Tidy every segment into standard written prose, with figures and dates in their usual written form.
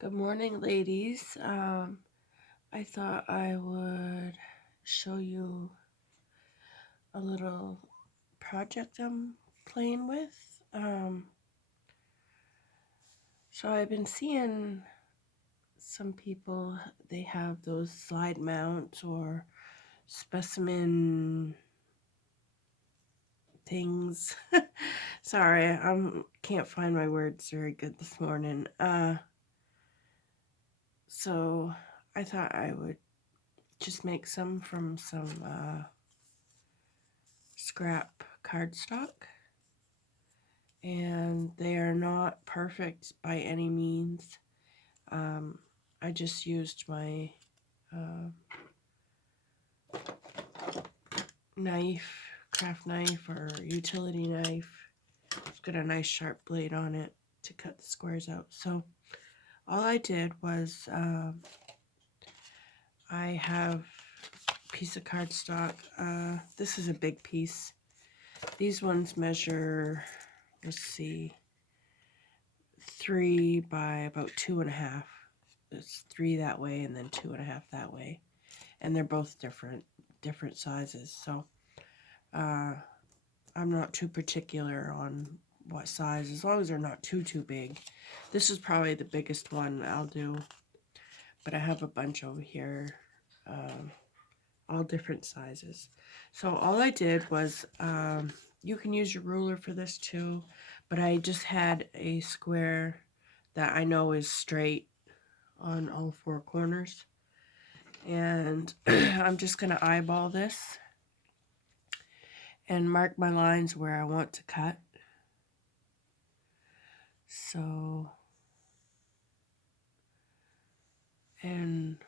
Good morning, ladies. I thought I would show you a little project I'm playing with. So I've been seeing some people, they have those slide mounts or specimen things. Sorry, I can't find my words very good this morning. So I thought I would just make some from some scrap cardstock, and they are not perfect by any means. I just used my uh, craft knife or utility knife. It's got a nice sharp blade on it to cut the squares out. So all I did was I have a piece of cardstock. This is a big piece. These ones measure, let's see, 3 by about 2.5. It's 3 that way and then 2.5 that way, and they're both different sizes. So I'm not too particular on what size, as long as they're not too big. This is probably the biggest one I'll do, but I have a bunch over here, all different sizes. So all I did was, you can use your ruler for this too, but I just had a square that I know is straight on all 4 corners, and I'm just going to eyeball this and mark my lines where I want to cut. So, and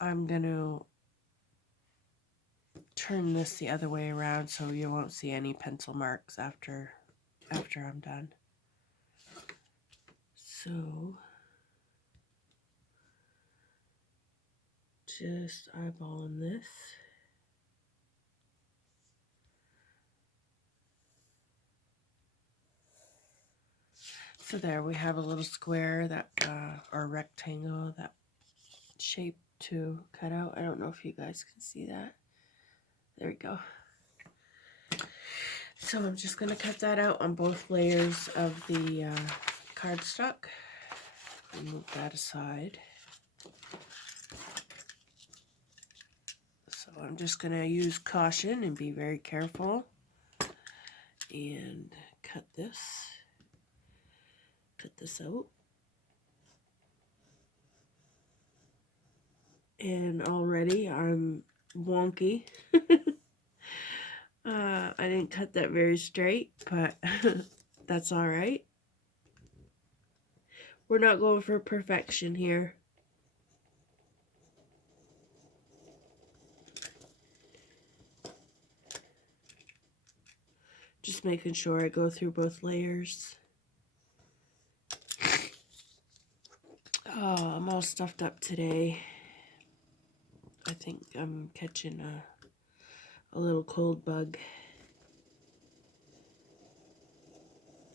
I'm going to turn this the other way around so you won't see any pencil marks after I'm done. So just eyeballing this. So there we have a little square that, or rectangle, that shape to cut out. I don't know if you guys can see that. There we go. So I'm just going to cut that out on both layers of the cardstock. Move that aside. So I'm just going to use caution and be very careful and cut this out. And already I'm wonky. I didn't cut that very straight, but that's all right. We're not going for perfection here. Just making sure I go through both layers. Oh, I'm all stuffed up today. I think I'm catching a little cold bug.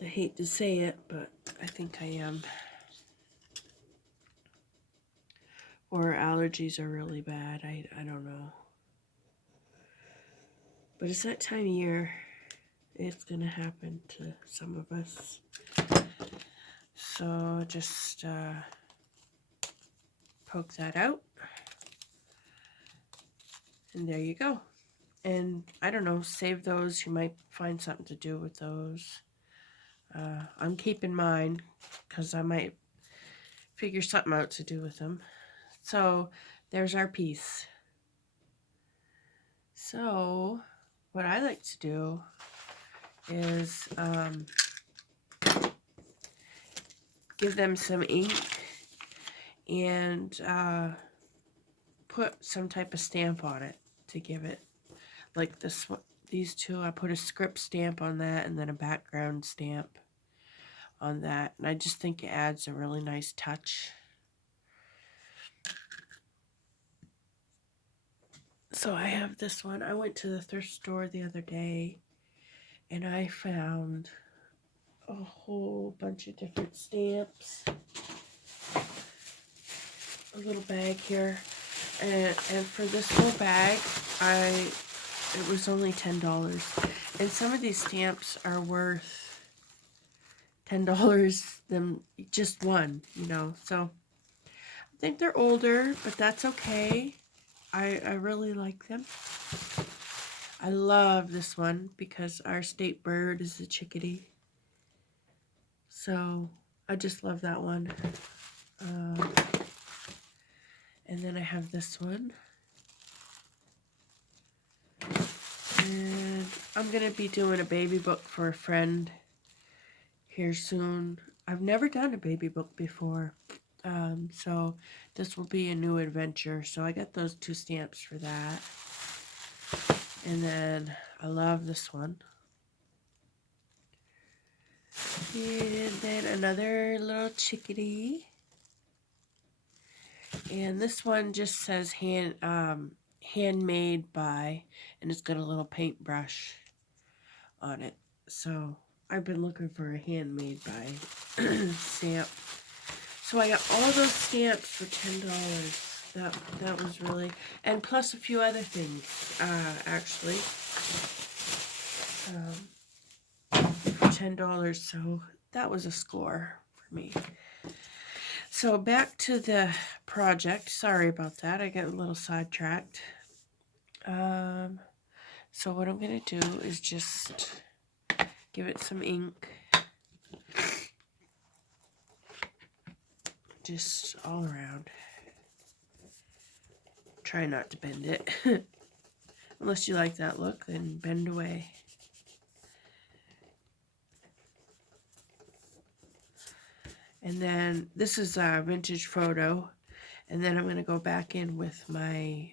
I hate to say it, but I think I am. Or allergies are really bad. I don't know. But it's that time of year. It's going to happen to some of us. So just poke that out. And there you go. And I don't know, save those. You might find something to do with those. I'm keeping mine because I might figure something out to do with them. So there's our piece. So what I like to do is give them some ink and put some type of stamp on it to give it, like these two. I put a script stamp on that and then a background stamp on that, and I just think it adds a really nice touch. So I have this one. I went to the thrift store the other day and I found a whole bunch of different stamps. A little bag here. And for this whole bag, it was only $10. And some of these stamps are worth $10 than just one, you know. So I think they're older, but that's okay. I really like them. I love this one because our state bird is the chickadee. So I just love that one. And then I have this one. And I'm going to be doing a baby book for a friend here soon. I've never done a baby book before. So this will be a new adventure. So I got those 2 stamps for that. And then I love this one. And then another little chickadee. And this one just says handmade by, and it's got a little paintbrush on it. So I've been looking for a handmade by stamp. So I got all those stamps for $10. That was really, and plus a few other things, actually, for $10. So that was a score for me. So back to the project. Sorry about that. I got a little sidetracked. So what I'm going to do is just give it some ink. Just all around. Try not to bend it. Unless you like that look, then bend away. And then this is a vintage photo. And then I'm going to go back in with my,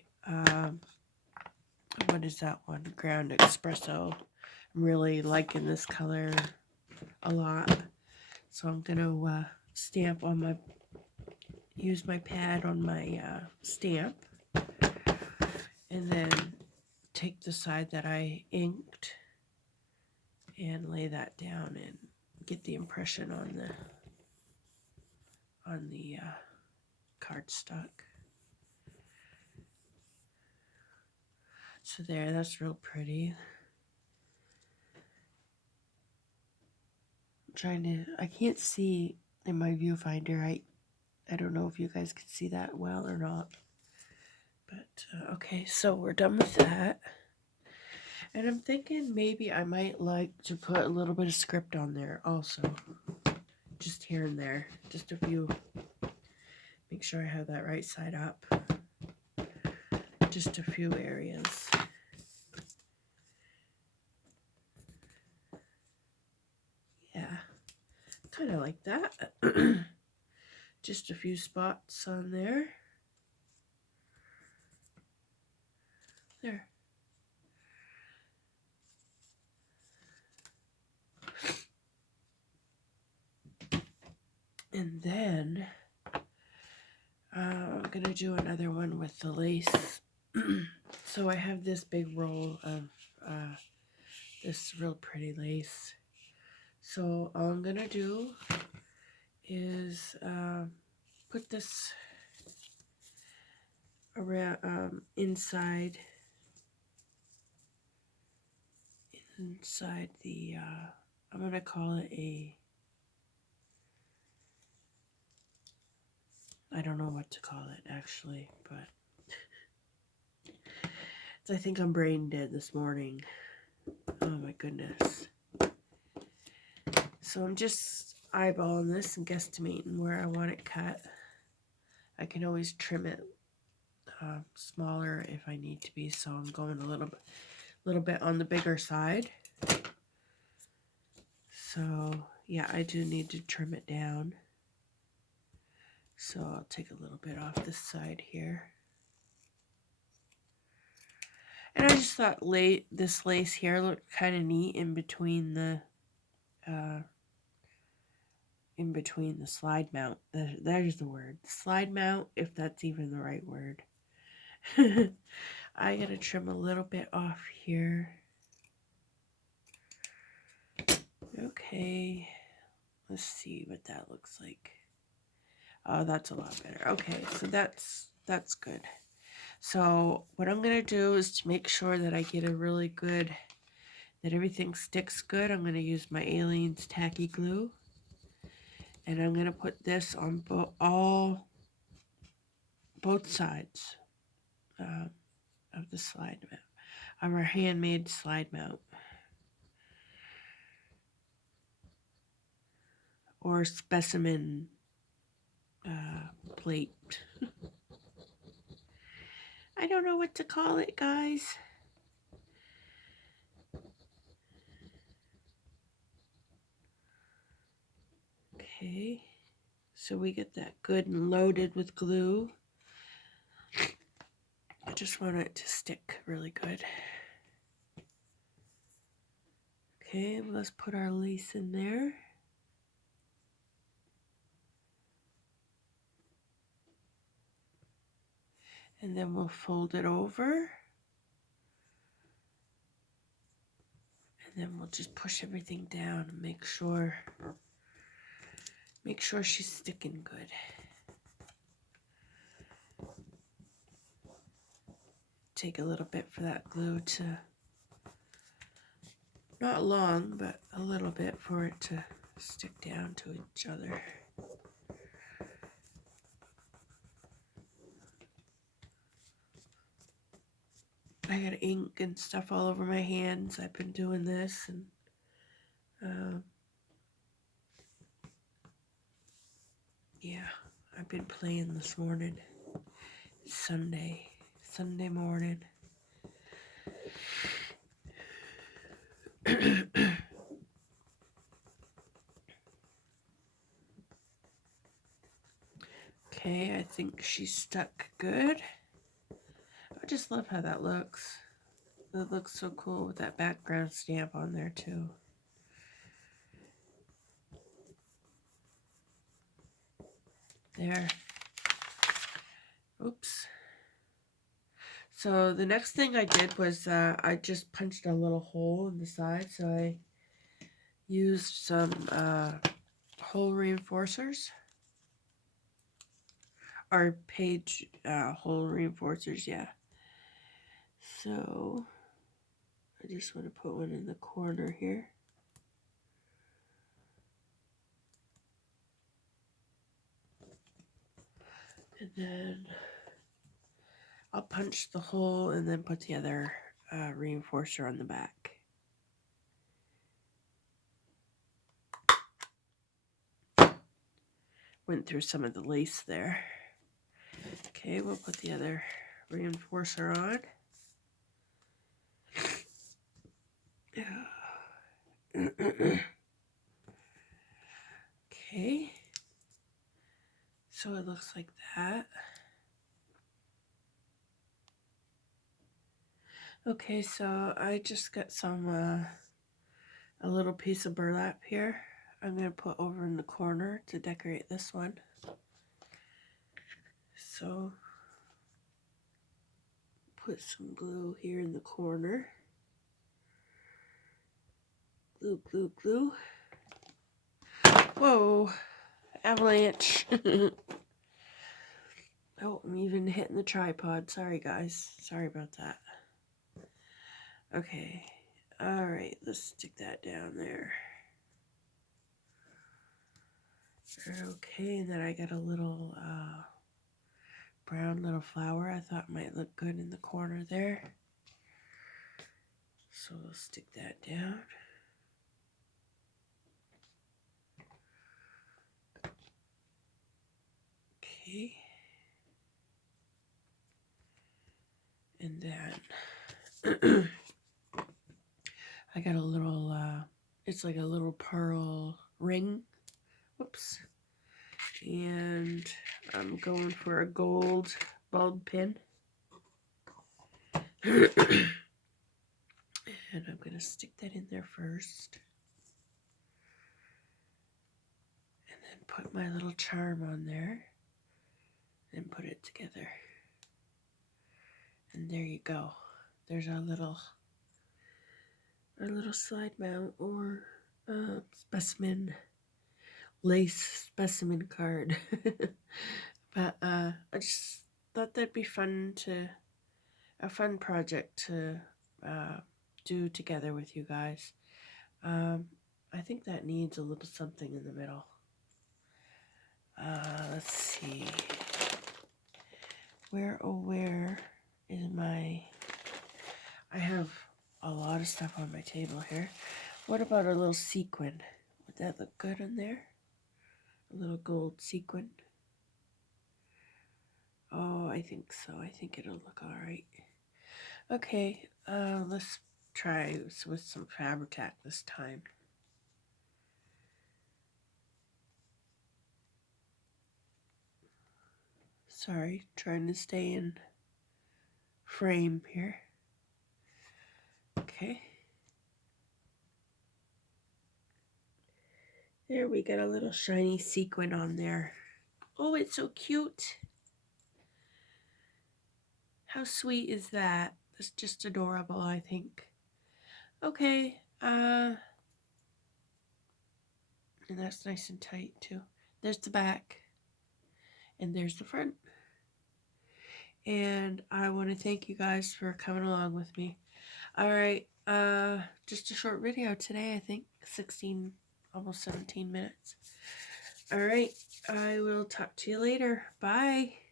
what is that one? Ground Espresso. I'm really liking this color a lot. So I'm going to stamp on my, use my pad on my stamp. And then take the side that I inked and lay that down and get the impression on the cardstock. So there, that's real pretty. I'm trying to, I can't see in my viewfinder. I don't know if you guys can see that well or not. But, okay, so we're done with that. And I'm thinking maybe I might like to put a little bit of script on there also. Just here and there. Just a few. Make sure I have that right side up. Just a few areas. Yeah. Kind of like that. Just a few spots on there. There. And then I'm going to do another one with the lace. So I have this big roll of this real pretty lace. So all I'm going to do is put this around inside the, I'm going to call it a, I don't know what to call it actually, but I think I'm brain dead this morning. Oh my goodness. So I'm just eyeballing this and guesstimating where I want it cut. I can always trim it smaller if I need to be, so I'm going a little bit on the bigger side. So yeah, I do need to trim it down. So I'll take a little bit off this side here. And I just thought this lace here looked kind of neat in between the slide mount. There's the word. Slide mount, if that's even the right word. I gotta trim a little bit off here. Okay. Let's see what that looks like. Oh, that's a lot better. Okay, so that's good. So what I'm going to do is to make sure that I get a really good, that everything sticks good, I'm going to use my Aliens tacky glue. And I'm going to put this on both sides of the slide mount, of our handmade slide mount. Or specimen plate. I don't know what to call it, guys. Okay, so we get that good and loaded with glue. I just want it to stick really good. Okay, let's put our lace in there. And then we'll fold it over. And then we'll just push everything down and make sure she's sticking good. Take a little bit for that glue to, not long, but a little bit for it to stick down to each other. I got ink and stuff all over my hands. I've been doing this, and yeah, I've been playing this morning. It's Sunday morning. Okay, I think she's stuck good. I just love how that looks. It looks so cool with that background stamp on there too. There. Oops. So the next thing I did was I just punched a little hole in the side. So I used some hole reinforcers. Or page hole reinforcers, yeah. So I just want to put one in the corner here. And then I'll punch the hole and then put the other reinforcer on the back. Went through some of the lace there. Okay, we'll put the other reinforcer on. Okay, so it looks like that. Okay, so I just got some a little piece of burlap here. I'm going to put over in the corner to decorate this one. So put some glue here in the corner. Glue, glue, glue. Whoa, avalanche. Oh, I'm even hitting the tripod. Sorry, guys. Sorry about that. Okay. All right, let's stick that down there. Okay, and then I got a little brown little flower I thought might look good in the corner there. So we'll stick that down. Okay. And then I got a little, it's like a little pearl ring. Whoops. And I'm going for a gold bulb pin. And I'm going to stick that in there first. And then put my little charm on there. And put it together. And there you go. There's our little slide mount or specimen lace specimen card. But I just thought that'd be a fun project to do together with you guys. I think that needs a little something in the middle. Let's see. Where is my... I have a lot of stuff on my table here. What about a little sequin? Would that look good in there? A little gold sequin. Oh, I think so. I think it'll look all right. Okay, let's try with some Fabri-Tac this time. Sorry, trying to stay in frame here. Okay. There, we got a little shiny sequin on there. Oh, it's so cute. How sweet is that? That's just adorable, I think. Okay, and that's nice and tight too. There's the back, and there's the front. And I want to thank you guys for coming along with me. All right, just a short video today, I think 16, almost 17 minutes. All right, I will talk to you later. Bye.